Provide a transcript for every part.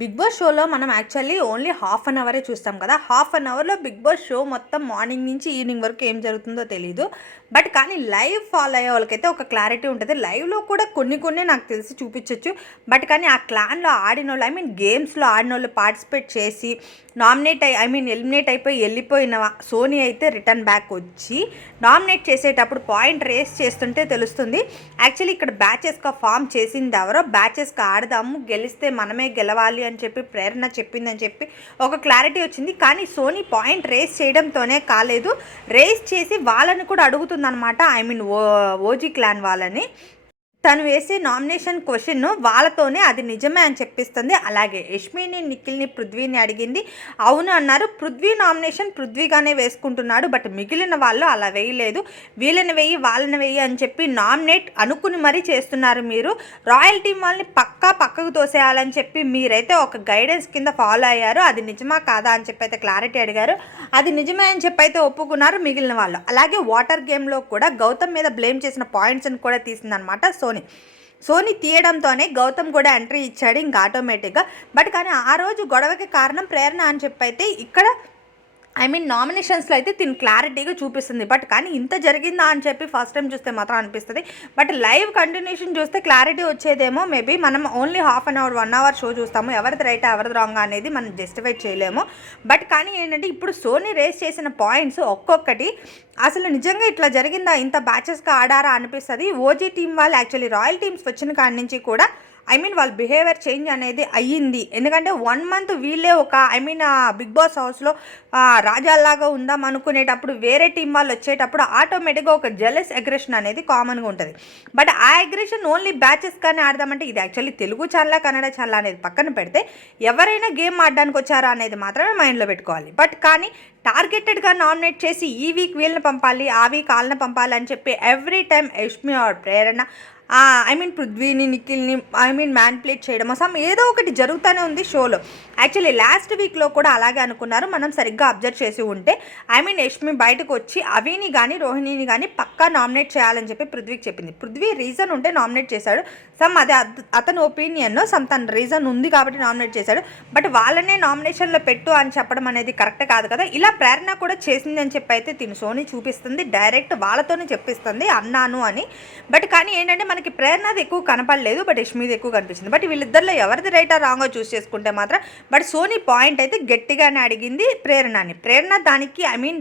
Big boss షోలో మనం actually only half an అవరే చూస్తాం కదా. హాఫ్ అన్ అవర్లో బిగ్ బాస్ షో మొత్తం మార్నింగ్ నుంచి ఈవినింగ్ వరకు ఏం జరుగుతుందో తెలియదు బట్ కానీ లైవ్ ఫాలో అయ్యే వాళ్ళకైతే ఒక క్లారిటీ ఉంటుంది. లైవ్లో కూడా కొన్ని కొన్ని నాకు తెలిసి చూపించవచ్చు బట్ కానీ ఆ క్లాన్లో ఆడిన వాళ్ళు ఐ మీన్ గేమ్స్లో ఆడిన వాళ్ళు పార్టిసిపేట్ చేసి నామినేట్ అయి ఐ మీన్ ఎలిమినేట్ అయిపోయి వెళ్ళిపోయిన సోనీ అయితే రిటర్న్ బ్యాక్ వచ్చి నామినేట్ చేసేటప్పుడు పాయింట్ రేస్ చేస్తుంటే తెలుస్తుంది. యాక్చువల్లీ ఇక్కడ బ్యాచెస్గా ఫామ్ చేసింది ఎవరో బ్యాచెస్గా ఆడదాము గెలిస్తే మనమే గెలవాలి అని చెప్పి ప్రేరణ చెప్పిందని చెప్పి ఒక క్లారిటీ వచ్చింది. కానీ సోనీ పాయింట్ రేస్ చేయడంతోనే కాలేదు. రేస్ చేసి వాళ్ళని కూడా అడుగుతుందన్నమాట. I mean O OG clan వాళ్ళని. తను వేసే నామినేషన్ క్వశ్చన్ వాళ్ళతోనే అది నిజమే అని చెప్పిస్తుంది. అలాగే యష్మిని నిఖిల్ని పృథ్వీని అడిగింది. అవును అన్నారు. పృథ్వీ నామినేషన్ పృథ్వీగానే వేసుకుంటున్నాడు. బట్ మిగిలిన వాళ్ళు అలా వేయలేదు. వీళ్ళని వేయి వాళ్ళని వేయి అని చెప్పి నామినేట్ అనుకుని మరీ చేస్తున్నారు మీరు. రాయల్ టీం వాళ్ళని పక్కా పక్కకు తోసేయాలని చెప్పి మీరైతే ఒక గైడెన్స్ కింద ఫాలో అయ్యారు. అది నిజమా కాదా అని చెప్పి అయితే క్లారిటీ అడిగారు. అది నిజమే అని చెప్పి అయితే ఒప్పుకున్నారు మిగిలిన వాళ్ళు. అలాగే వాటర్ గేమ్లో కూడా గౌతమ్ మీద బ్లేమ్ చేసిన పాయింట్స్ని కూడా తీసిందనమాట. సో సోనీ సోని తీయడంతోనే గౌతమ్ కూడా ఎంట్రీ ఇచ్చాడు ఇంకా ఆటోమేటిక్గా. బట్ కానీ ఆ రోజు గొడవకి కారణం ప్రేరణ అని చెప్పి అయితే ఇక్కడ ఐ మీన్ నామినేషన్స్లో అయితే తిని క్లారిటీగా చూపిస్తుంది. బట్ కానీ ఇంత జరిగిందా అని చెప్పి ఫస్ట్ టైం చూస్తే మాత్రం అనిపిస్తుంది. బట్ లైవ్ కంటిన్యూషన్ చూస్తే క్లారిటీ వచ్చేదేమో మేబీ మనం only half an hour one hour show చూస్తాము. ఎవరిది రైట్ ఎవరిది రాంగ్ అనేది మనం జస్టిఫై చేయలేము. బట్ కానీ ఏంటంటే ఇప్పుడు సోనీ రేస్ చేసిన పాయింట్స్ ఒక్కొక్కటి అసలు నిజంగా ఇట్లా జరిగిందా? ఇంత బ్యాచెస్గా ఆడారా అనిపిస్తుంది. ఓజీ టీం వాళ్ళు యాక్చువల్లీ రాయల్ టీమ్స్ వచ్చిన కాడి నుంచి కూడా ఐ మీన్ వాళ్ళ బిహేవియర్ చేంజ్ అనేది అయ్యింది. ఎందుకంటే వన్ మంత్ వీళ్ళే ఒక ఐ మీన్ బిగ్ బాస్ హౌస్లో రాజాల్లాగా ఉందాం అనుకునేటప్పుడు వేరే టీం వాళ్ళు వచ్చేటప్పుడు ఆటోమేటిక్గా ఒక జెలస్ అగ్రెషన్ అనేది కామన్గా ఉంటుంది. బట్ ఆ అగ్రెషన్ ఓన్లీ బ్యాచెస్ కానీ ఆడదామంటే ఇది actually Telugu channel Kannada channel అనేది పక్కన పెడితే ఎవరైనా గేమ్ ఆడడానికి వచ్చారా అనేది మాత్రమే మైండ్లో పెట్టుకోవాలి. బట్ కానీ టార్గెటెడ్గా నామినేట్ చేసి ఈ వీక్ వీళ్ళని పంపాలి ఆ వీక్ వాళ్ళని పంపాలి అని చెప్పి every time Yashmi or Prerana I mean పృథ్వీని నిఖిల్ని ఐ మీన్ మ్యాన్ప్లేట్ చేయడం సమ్ ఏదో ఒకటి జరుగుతూనే ఉంది షోలో. యాక్చువల్లీ లాస్ట్ వీక్లో కూడా అలాగే అనుకున్నారు. మనం సరిగ్గా అబ్జర్వ్ చేసి ఉంటే ఐ మీన్ యష్మి బయటకు వచ్చి అవిని కానీ రోహిణిని కానీ పక్కా నామినేట్ చేయాలని చెప్పి పృథ్వీకి చెప్పింది. పృథ్వీ రీజన్ ఉంటే నామినేట్ చేశాడు. సమ్ అదే అతని ఒపీనియన్ సమ్ తన రీజన్ ఉంది కాబట్టి నామినేట్ చేశాడు. బట్ వాళ్ళనే నామినేషన్లో పెట్టు అని చెప్పడం అనేది కరెక్ట్ కాదు కదా. ఇలా ప్రేరణ కూడా చేసింది అని చెప్పి అయితే తిను సోని చూపిస్తుంది. డైరెక్ట్ వాళ్ళతోనే చెప్పిస్తుంది అన్నాను అని. బట్ కానీ ఏంటంటే మనకి ప్రేరణది ఎక్కువ కనపడలేదు బట్ యష్మిది ఎక్కువ కనిపించింది బట్ వీళ్ళిద్దరిలో ఎవరిది రైటా రాంగో చూస్ చేసుకుంటే మాత్రం బట్ సోనీ పాయింట్ అయితే గట్టిగానే అడిగింది ప్రేరణని. ప్రేరణ దానికి ఐ మీన్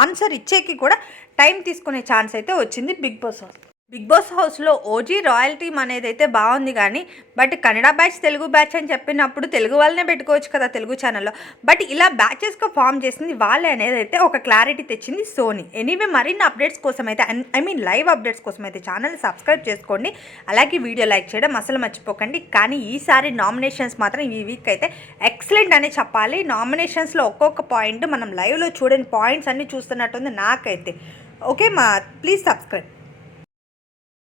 ఆన్సర్ ఇచ్చేకి కూడా టైం తీసుకునే ఛాన్స్ అయితే వచ్చింది Bigg Boss house Bigg Boss హౌస్లో ఓజీ రాయల్ టీమ్ అనేది అయితే బాగుంది కానీ but Kannada batch Telugu batch అని చెప్పినప్పుడు తెలుగు వాళ్ళనే పెట్టుకోవచ్చు కదా తెలుగు ఛానల్లో. బట్ ఇలా బ్యాచెస్గా ఫామ్ చేసింది వాళ్ళే అనేది అయితే ఒక క్లారిటీ తెచ్చింది సోనీ ఎనీవే మరిన్ని అప్డేట్స్ కోసం అయితే ఐ మీన్ లైవ్ అప్డేట్స్ కోసం అయితే ఛానల్ సబ్స్క్రైబ్ చేసుకోండి. అలాగే వీడియో లైక్ చేయడం అసలు మర్చిపోకండి. కానీ ఈసారి నామినేషన్స్ మాత్రం ఈ వీక్ అయితే ఎక్సలెంట్ అనే చెప్పాలి. నామినేషన్స్లో ఒక్కొక్క పాయింట్ మనం లైవ్లో చూడని పాయింట్స్ అన్నీ చూస్తున్నట్టుంది నాకైతే. ఓకే మా ప్లీజ్ సబ్స్క్రైబ్.